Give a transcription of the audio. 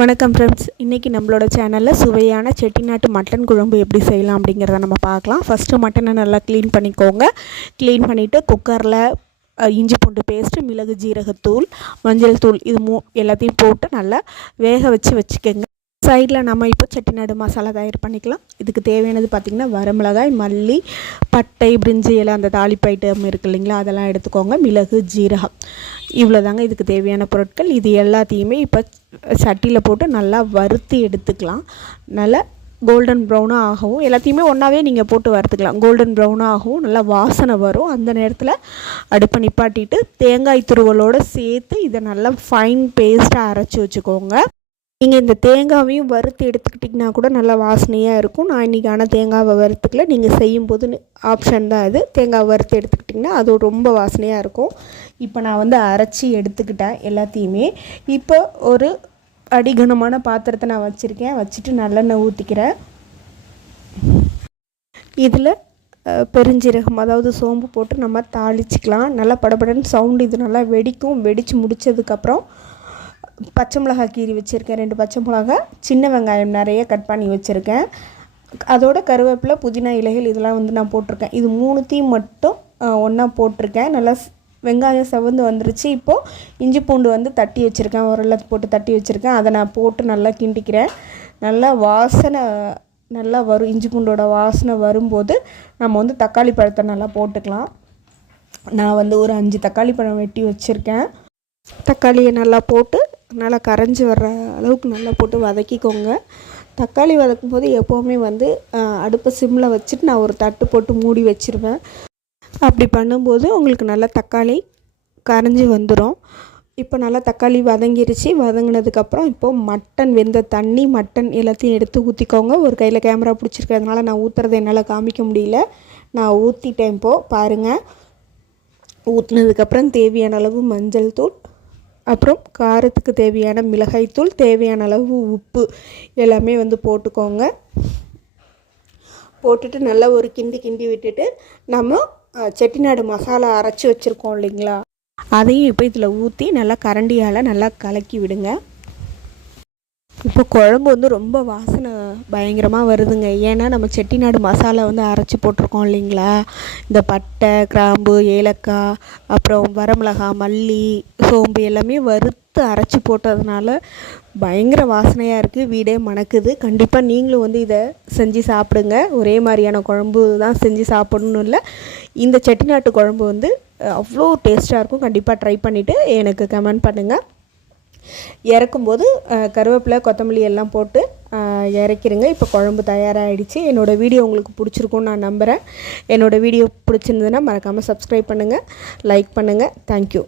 வணக்கம் ஃப்ரெண்ட்ஸ் இன்றைக்கி நம்மளோட சேனலில் சுவையான செட்டிநாட்டு மட்டன் குழம்பு எப்படி செய்யலாம் அப்படிங்கிறத நம்ம பார்க்கலாம். ஃபஸ்ட்டு மட்டனை நல்லா க்ளீன் பண்ணிக்கோங்க. க்ளீன் பண்ணிவிட்டு குக்கரில் இஞ்சி பூண்டு பேஸ்ட்டு மிளகு ஜீரகத்தூள் மஞ்சள் தூள் இது மூ எல்லாத்தையும் போட்டு நல்லா வேக வச்சு வச்சுக்கோங்க. சைடில் நம்ம இப்போ செட்டிநாடு மசாலா தயார் பண்ணிக்கலாம். இதுக்கு தேவையானது பார்த்திங்கன்னா வரமிளகாய் மல்லி பட்டை பிரிஞ்சி எல்லாம் அந்த தாளிப்பு ஐட்டம் இருக்குது இல்லைங்களா? அதெல்லாம் எடுத்துக்கோங்க. மிளகு ஜீரகம். இவ்வளோ தாங்க இதுக்கு தேவையான பொருட்கள். இது எல்லாத்தையுமே இப்போ சட்டியில் போட்டு நல்லா வறுத்து எடுத்துக்கலாம். நல்லா கோல்டன் ப்ரௌனாக ஆகவும் எல்லாத்தையுமே ஒன்றாவே நீங்கள் போட்டு வறுத்துக்கலாம். கோல்டன் ப்ரௌனாக ஆகவும் நல்லா வாசனை வரும். அந்த நேரத்தில் அடுப்பை நிப்பாட்டிட்டு தேங்காய் துருவலோடு சேர்த்து இதை நல்லா ஃபைன் பேஸ்ட்டாக அரைச்சி வச்சுக்கோங்க. நீங்கள் இந்த தேங்காவையும் வறுத்து எடுத்துக்கிட்டிங்கன்னா கூட நல்லா வாசனையாக இருக்கும். நான் இன்றைக்கி ஆனால் தேங்காவை வறுத்துக்கல. நீங்கள் செய்யும்போது ஆப்ஷன் தான் அது தேங்காய் வறுத்து எடுத்துக்கிட்டிங்கன்னா அது ரொம்ப வாசனையாக இருக்கும். இப்போ நான் வந்து அரைச்சி எடுத்துக்கிட்டேன் எல்லாத்தையுமே. இப்போ ஒரு அடிகனமான பாத்திரத்தை நான் வச்சுருக்கேன். வச்சுட்டு நல்லெண்ணெய் ஊற்றிக்கிறேன் இதில் பெருஞ்சீரகம் அதாவது சோம்பு போட்டு நம்ம தாளிச்சிக்கலாம். நல்லா படபடன்னு சவுண்டு இது நல்லா வெடிக்கும். வெடித்து முடித்ததுக்கப்புறம் பச்சை மிளகா கீரி வச்சுருக்கேன் ரெண்டு பச்சை மிளகா சின்ன வெங்காயம் நிறைய கட் பண்ணி வச்சுருக்கேன். அதோட கருவேப்பிலை புதினா இலைகள் இதெல்லாம் வந்து நான் போட்டிருக்கேன். இது மூணுத்தையும் மட்டும் ஒன்றா போட்டிருக்கேன். நல்லா வெங்காயம் செவந்து வந்துருச்சு. இப்போது இஞ்சி பூண்டு வந்து தட்டி வச்சுருக்கேன். உரலில் போட்டு தட்டி வச்சுருக்கேன். அதை நான் போட்டு நல்லா கிண்டிக்கிறேன். நல்லா வாசனை நல்லா வரும். இஞ்சி பூண்டோட வாசனை வரும்போது நம்ம வந்து தக்காளி பழத்தை நல்லா போட்டுக்கலாம். நான் வந்து ஒரு அஞ்சு தக்காளி பழம் வெட்டி வச்சுருக்கேன். தக்காளியை நல்லா போட்டு நல்லா கரைஞ்சி வர்ற அளவுக்கு நல்லா போட்டு வதக்கிக்கோங்க. தக்காளி வதக்கும் போது எப்போவுமே வந்து அடுப்பை சிம்மில் வச்சுட்டு நான் ஒரு தட்டு போட்டு மூடி வச்சுருவேன். அப்படி பண்ணும்போது உங்களுக்கு நல்லா தக்காளி கரைஞ்சி வந்துடும் இப்போ நல்லா தக்காளி வதங்கிருச்சு. வதங்கினதுக்கப்புறம் இப்போது மட்டன் வெந்த தண்ணி மட்டன் எல்லாத்தையும் எடுத்து ஊற்றிக்கோங்க ஒரு கையில் கேமரா பிடிச்சிருக்கிறதுனால நான் ஊற்றுறதை என்னால் காமிக்க முடியல. நான் ஊற்றிட்டேன் இப்போது பாருங்கள் ஊற்றினதுக்கப்புறம் தேவையான அளவு மஞ்சள் தூள் அப்புறம் காரத்துக்கு தேவையான மிளகாய்த்தூள் தேவையான அளவு உப்பு எல்லாமே வந்து போட்டுக்கோங்க. போட்டுட்டு நல்லா ஒரு கிண்டி கிண்டி விட்டுட்டு நம்ம செட்டிநாடு மசாலா அரைச்சி வச்சுருக்கோம் இல்லைங்களா? அதையும் இப்போ இதில் ஊற்றி நல்லா கரண்டியால் நல்லா கலக்கி விடுங்க. இப்போ குழம்பு வந்து ரொம்ப வாசனை பயங்கரமாக வருதுங்க. ஏன்னா நம்ம செட்டிநாடு மசாலா வந்து அரைச்சி போட்டிருக்கோம் இல்லைங்களா? இந்த பட்டை கிராம்பு ஏலக்காய் அப்புறம் வரமிளகா மல்லி சோம்பு எல்லாமே வறுத்து அரைச்சி போட்டதுனால பயங்கர வாசனையாக இருக்குது வீடே மணக்குது. கண்டிப்பாக நீங்களும் வந்து இதை செஞ்சு சாப்பிடுங்க. ஒரே மாதிரியான குழம்பு தான் செஞ்சு சாப்பிடணும் இல்லை. இந்த செட்டிநாட்டு குழம்பு வந்து அவ்வளோ டேஸ்ட்டாக இருக்கும். கண்டிப்பாக ட்ரை பண்ணிவிட்டு எனக்கு கமெண்ட் பண்ணுங்கள் இறக்கும்போது கருவேப்பிலை கொத்தமல்லி எல்லாம் போட்டு இறக்கிருங்க. இப்போ குழம்பு தயாராகிடுச்சு என்னோடய வீடியோ உங்களுக்கு பிடிச்சிருக்கும்னு நான் நம்புகிறேன் என்னோடய வீடியோ பிடிச்சிருந்ததுன்னா மறக்காமல் சப்ஸ்கிரைப் பண்ணுங்கள் லைக் பண்ணுங்கள் தேங்க்யூ